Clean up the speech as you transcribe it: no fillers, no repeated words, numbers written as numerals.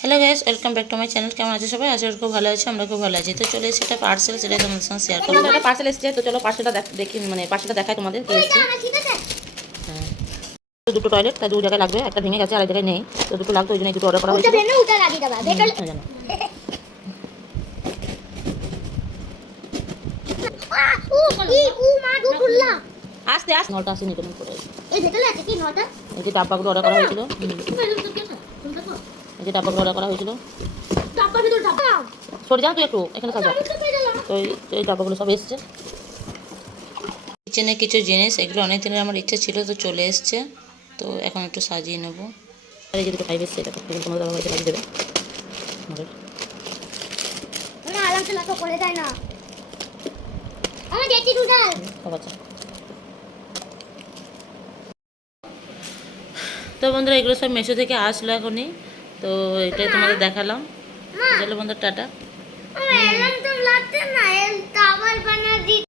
Hello guys, welcome back to my channel. কেমন আছে সবাই? আশা করি খুব ভালো আছে। আমরা খুব ভালো আছি। তো চলে এসেছি একটা পার্সেল, সেটাই তোমাদের সঙ্গে শেয়ার করবো। একটা পার্সেল এসেছে, তো চলো পার্সেলটা দেখি, মানে পার্সেলটা দেখাই তোমাদের কি এসেছে। হ্যাঁ, দুটো টয়লেট, তাই দু জায়গায় লাগবে, একটা ভেঙে গেছে আর এক জায়গায় নেই, তো দুটো লাগতো, ওই জন্য দুটো অর্ডার করা হয়েছিল। জানো আস্তে আস্তে নলটা আসেনি কেমন করে। এই যে ডাব্বাগুলো অর্ডার করা হয়েছিল, এই যে ডাব্বাগুলো অর্ডার করা হয়েছিল। সরে যাও তুই একটু, এখানে থাকবা। তো এই ডাব্বাগুলো সব এসছে। কিচেনে কিছু জিনিস, এগুলো অনেক দিনের আমার ইচ্ছা ছিল, তো চলে এসছে। তো এখন একটু সাজিয়ে নেবো। আর এই যে দুটো পাইপ এসছে, এটা তোমাদের দাদা হয়েছে লাগিয়ে দেবে সব আছে। তো বন্ধুরা, এগুলো সব মেশো থেকে আসলো এখনই। তো এটাই তোমাদের দেখালাম। চলো বন্ধুরা, টাটা।